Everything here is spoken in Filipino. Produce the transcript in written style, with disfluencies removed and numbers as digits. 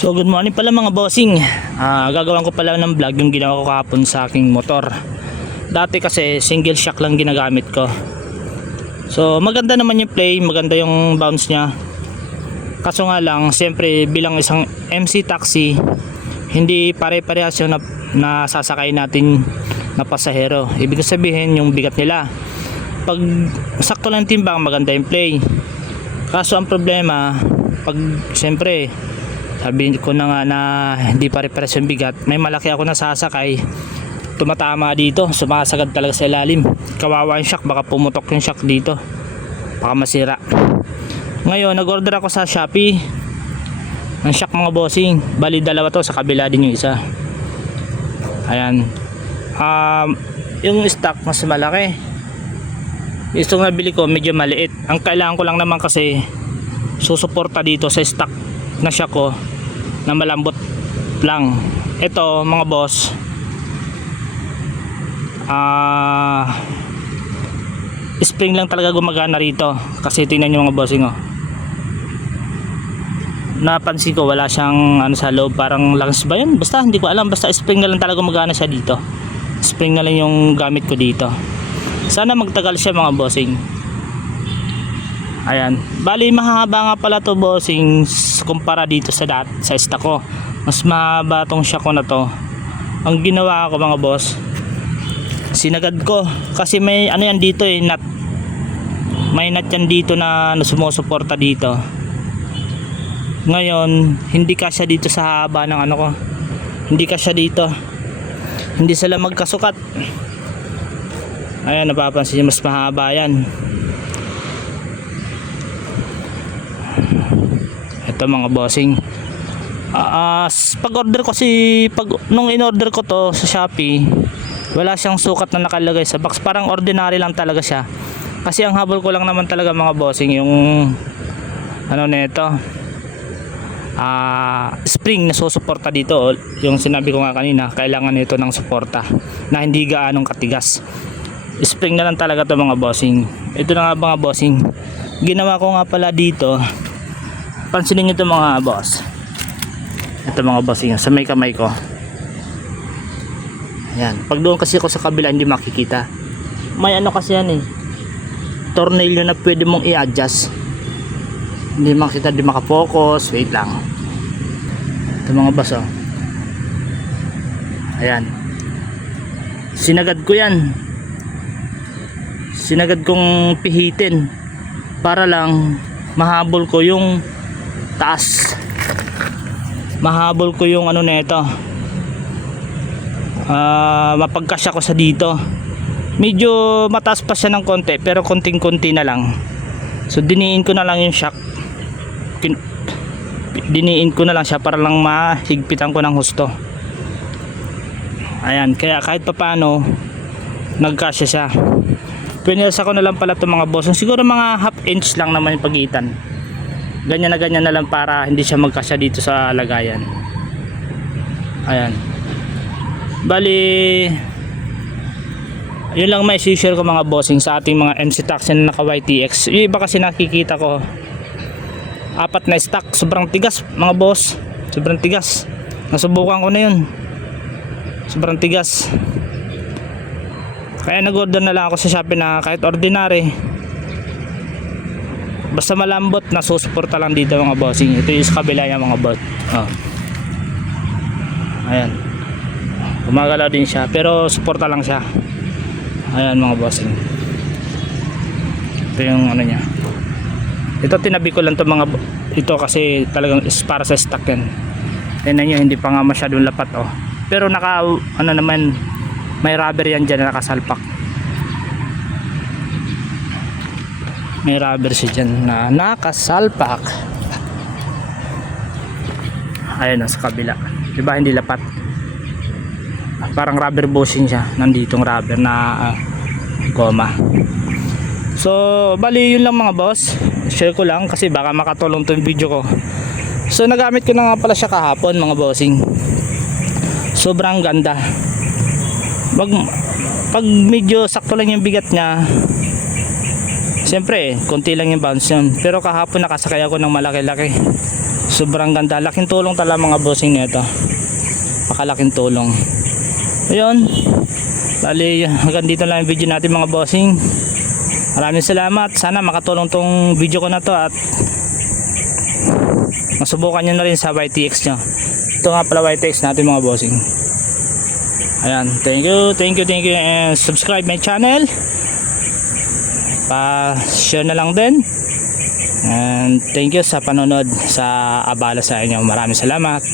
So good morning pala mga bossing. Gagawin ko pala ng vlog yung ginawa ko kahapon sa aking motor. Dati kasi single shock lang ginagamit ko. So maganda naman yung play, maganda yung bounce nya. Kaso nga lang, siyempre bilang isang MC taxi, hindi pare-parehas yung na sasakay natin na pasahero. Ibig sabihin yung bigat nila. Pag sakto lang timbang, maganda yung play. Kaso ang problema, pag siyempre sabi ko na nga na hindi pare-parehas yung bigat, may malaki ako na sasakay, tumatama dito, sumasagad talaga sa ilalim. Kawawa yung shock, baka pumutok yung shock dito, baka masira. Ngayon nag-order ako sa Shopee ng shock mga bossing. Bali dalawa to, sa kabila din yung isa. Ayan. Yung stock mas malaki, itong nabili ko medyo maliit. Ang kailangan ko lang naman kasi susuporta dito sa stock na shock ko na malambot lang. Ito mga boss, spring lang talaga gumagana rito. Kasi tingnan nyo mga bossing, oh, napansin ko wala siyang ano sa loob, parang langs ba yun? Basta hindi ko alam, basta spring na lang talaga gumagana siya dito. Spring na lang yung gamit ko dito. Sana magtagal siya mga bossing. Ayan, bali mahaba nga pala to bossing kumpara dito sa stock ko. Mas mahaba tong shock ko na to. Ang ginawa ko mga boss, sinagad ko kasi may ano yan dito nut. May nut yan dito na sumusuporta dito. Ngayon hindi kasya dito sa haba ng ano ko, hindi kasya dito, hindi sila magkasukat. Ayan, napapansin nyo mas mahaba yan. Ito mga bossing, pag order ko nung in order ko to sa Shopee, wala siyang sukat na nakalagay sa box, parang ordinary lang talaga siya. Kasi ang habol ko lang naman talaga mga bossing yung ano nito, spring na susuporta dito. Yung sinabi ko nga kanina, kailangan nito ng suporta na hindi gaanong katigas. Spring na lang talaga to mga bossing. Ito na nga mga bossing, ginawa ko nga pala dito. Pansinin nyo ito mga boss, ito mga bossing sa may kamay ko. Ayan, pag doon kasi ako sa kabila hindi makikita. May ano kasi yan tornilyo na pwede mong i-adjust. Hindi makita, hindi makafocus. Wait lang. Ito mga boss, oh. Ayan, sinagad ko yan. Sinagad kong pihitin para lang mahabol ko yung taas, mahabol ko yung ano nito, mapagkasya ko sa dito. Medyo mataas pa siya ng konti, pero konting-konti na lang. So diniin ko na lang yung shock, diniin ko na lang siya para lang mahigpitan ko ng husto. Ayan, kaya kahit pa paano nagkasya siya. Pinilsa ko na lang pala itong mga boss, siguro mga half inch lang naman yung pagitan. Ganyan na lang para hindi siya magkasya dito sa lagayan. Ayan, bali yun lang may share ko mga bossing sa ating mga MC taxi na naka YTX. Yung iba kasi nakikita ko apat na stock, sobrang tigas mga boss, sobrang tigas. Nasubukan ko na yun, sobrang tigas. Kaya nag-order na lang ako sa Shopee na kahit ordinary, basta malambot na susuporta lang dito mga bossing. Ito yung sa kabila niya mga boss, oh. Ayan, gumagalaw din siya pero suporta lang siya. Ayan mga bossing, ito yung ano niya. Ito tinabi ko lang to mga ito kasi talagang is para sa stock yan. Tignan nyo, hindi pa nga masyadong lapat, oh. Pero naka ano naman, may rubber yan dyan na nakasalpak. May rubber siya dyan na nakasalpak. Ayan sa kabila, diba hindi lapat, parang rubber bushing siya, nanditong rubber na goma. So bali yun lang mga boss, share ko lang kasi baka makatulong to yung video ko. So nagamit ko na nga pala siya kahapon mga bossing, sobrang ganda. Pag medyo sakto lang yung bigat niya, siyempre konti lang yung bounce yun, pero kahapon nakasakay ako ng malaki-laki. sobrang ganda, laking tulong talaga mga bossing nito, pakalaking tulong. Ayun, bali hanggang dito lang yung video natin mga bossing. Maraming salamat, sana makatulong tong video ko na to at masubukan nyo na rin sa YTX nyo. Ito nga pala YTX natin mga bossing. Ayan, thank you and subscribe my channel, pa-share na lang din, and thank you sa panonood, sa abala sa inyo. Maraming salamat.